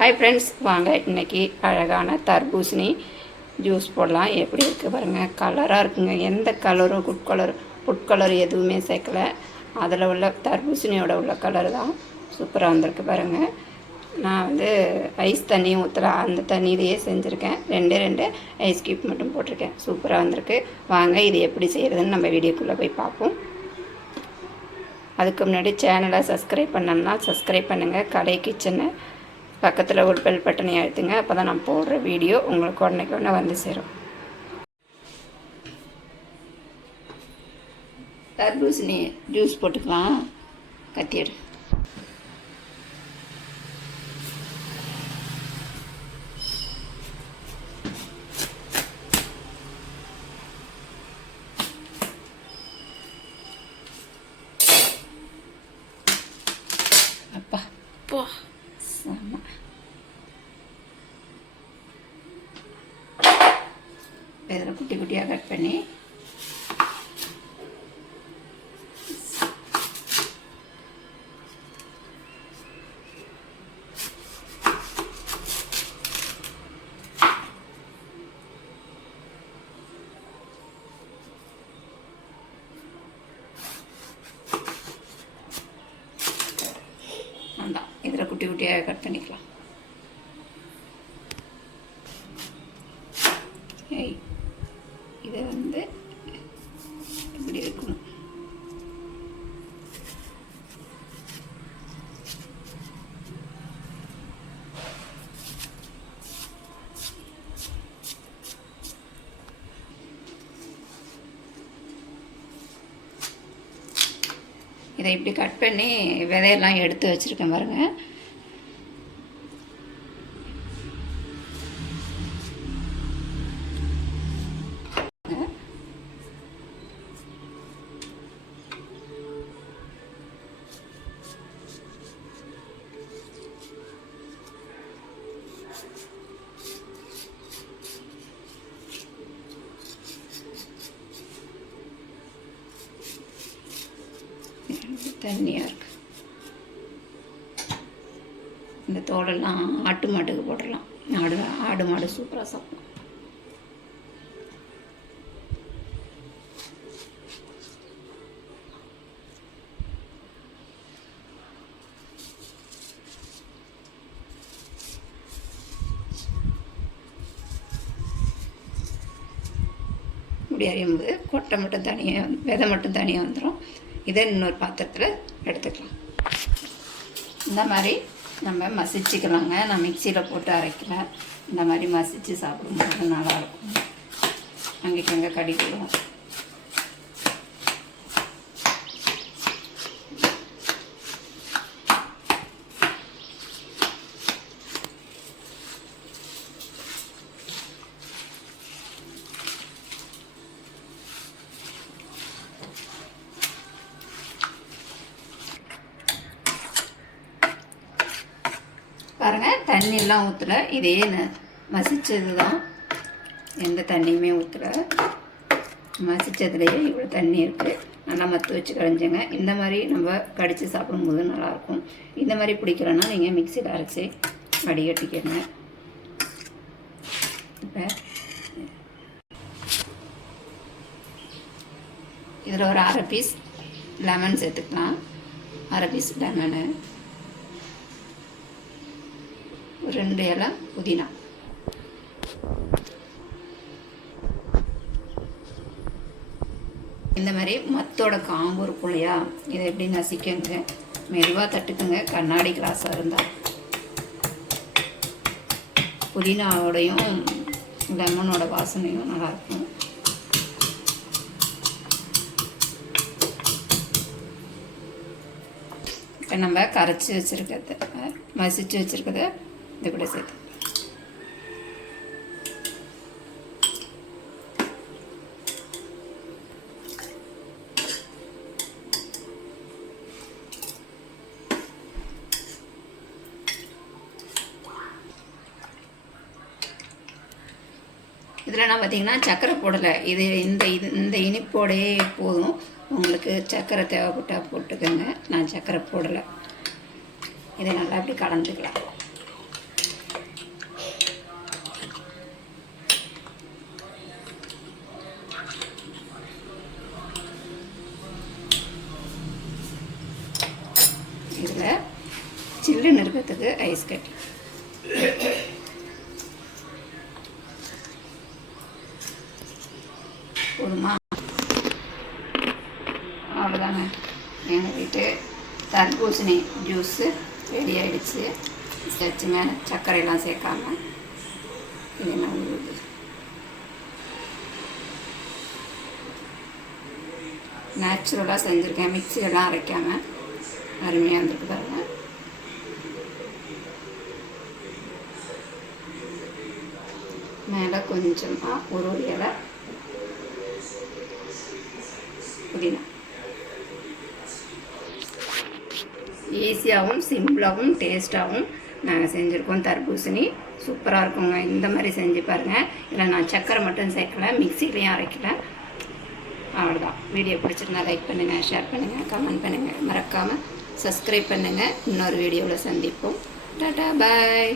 Hi friends வாங்க இன்றைக்கி அழகான தர்பூசணி ஜூஸ் போடலாம். எப்படி இருக்குது பாருங்கள் கலராக இருக்குங்க. எந்த கலரும் குட் கலர் ஃபுட் கலர் எதுவுமே சேர்க்கல. அதில் உள்ள தர்பூசணியோட உள்ள கலர் தான் சூப்பராக வந்திருக்கு பாருங்கள் நான் வந்து ஐஸ் தண்ணியும் ஊற்றல அந்த தண்ணியிலேயே செஞ்சுருக்கேன். ரெண்டு ரெண்டு ஐஸ் கியூப் மட்டும் போட்டிருக்கேன். சூப்பராக வந்திருக்கு. வாங்க இது எப்படி செய்கிறதுன்னு நம்ம வீடியோக்குள்ளே போய் பார்ப்போம். அதுக்கு முன்னாடி சேனலை சப்ஸ்கிரைப் பண்ணோம்னா சப்ஸ்கிரைப் பண்ணுங்கள் கடை கிச்சனை பக்கத்தில் ஒரு பெல் பட்டனை அழுத்துங்க. அப்போ தான் நான் போடுற வீடியோ உங்களுக்கு உடனே உடனே வந்து சேரும். தர்பூசணி ஜூஸ் போட்டுக்கலாம். கத்தியடு அப்பா செம்ம இதில் குட்டி குட்டியாக கட் பண்ணி வேண்டாம் இதில் குட்டி குட்டியாக கட் பண்ணிக்கலாம். இதை வந்து இப்படி இருக்கணும் இதை இப்படி கட் பண்ணி விதையெல்லாம் எடுத்து வச்சுருக்கேன் பாருங்கள் தண்ணியாக இருக்கு. இந்த தோலெல்லாம் ஆட்டு மாட்டுக்கு போடலாம் ஆடு ஆடு மாடு சூப்பராக சாப்பிடும். இப்படி அறியும்போது கொட்டை மட்டும் தனியாக விதை மட்டும் தனியாக வந்துடும் இதை இன்னொரு பாத்திரத்தில் எடுத்துக்கலாம். இந்த மாதிரி நம்ம மசிச்சுக்கலாங்க. நான் மிக்சியில் போட்டு அரைக்கல. இந்த மாதிரி மசித்து சாப்பிடும்போது நல்லாயிருக்கும் அங்கே கடிக்கிடும் பாருங்கள் தண்ணியெல்லாம் ஊற்றல இதே ந- தான் எந்த தண்ணியுமே ஊற்றல மசித்ததுலேயே இவ்வளோ தண்ணி இருக்குது நல்லா மத்து வச்சு கழிஞ்சுங்க. இந்த மாதிரி நம்ம கடித்து சாப்பிடும்போது நல்லாயிருக்கும் இந்த மாதிரி பிடிக்கலன்னா நீங்கள் மிக்சியில் அரைச்சி வடிகட்டிக்கங்க. இப்போ இதில் ஒரு அரை பீஸ் லெமன் சேர்த்துக்கலாம். அரை பீஸ் லெமனு ரெண்டு இலை புதினா. இந்த மாதிரி மத்தோட காம்பு இருக்கும் இல்லையா? இதை எப்படி நசிக்கங்க? மெதுவாக தட்டுக்குங்க. கண்ணாடி கிளாஸாக இருந்தால் புதினாவோடையும் லெமனோட வாசனையும் நல்லாயிருக்கும் இப்போ நம்ம கரைச்சி வச்சுருக்கிறத மசிச்சு வச்சுருக்கிறத இது கூட சேர்த்து இதில் பார்த்தீங்கன்னா சர்க்கரை போடலை. இது இந்த இது இந்த இனிப்போடையே போதும். உங்களுக்கு சர்க்கரை தேவைப்பட்டால் போட்டுக்கோங்க. நான் சக்கரை போடலை. இதை நல்லா அப்படி கலந்துக்கலாம். சில்லுன்னு ஐஸ் கட்டி போதுமா? அவ்வளோதாங்க எங்கள் வீட்டு தர்பூசணி ஜூஸு ரெடி ஆகிடுச்சு வச்சுங்க சர்க்கரையெல்லாம் சேர்க்காம இது என்ன நேச்சுரலாக செஞ்சுருக்கேன். மிக்சியெல்லாம் அரைக்காமல் அருமையாக இருந்திருக்கு பாருங்கள் கொஞ்சமாக ஒரு ஒரு இலை. புதினா. ஈஸியாகவும் சிம்பிளாகவும் டேஸ்ட்டாகவும் நாங்கள் செஞ்சுருக்கோம். தர்பூசணி சூப்பராக இருக்குங்க. இந்த மாதிரி செஞ்சு பாருங்கள் இல்லை நான் சக்கரை மட்டும் சேர்க்கல மிக்சிலையும் அரைக்கல. அவ்வளோதான் வீடியோ பிடிச்சிருந்தா லைக் பண்ணுங்கள் ஷேர் பண்ணுங்கள் கமெண்ட் பண்ணுங்கள் மறக்காமல் சப்ஸ்கிரைப் பண்ணுங்கள் இன்னொரு வீடியோவில் சந்திப்போம். டாட்டா பாய்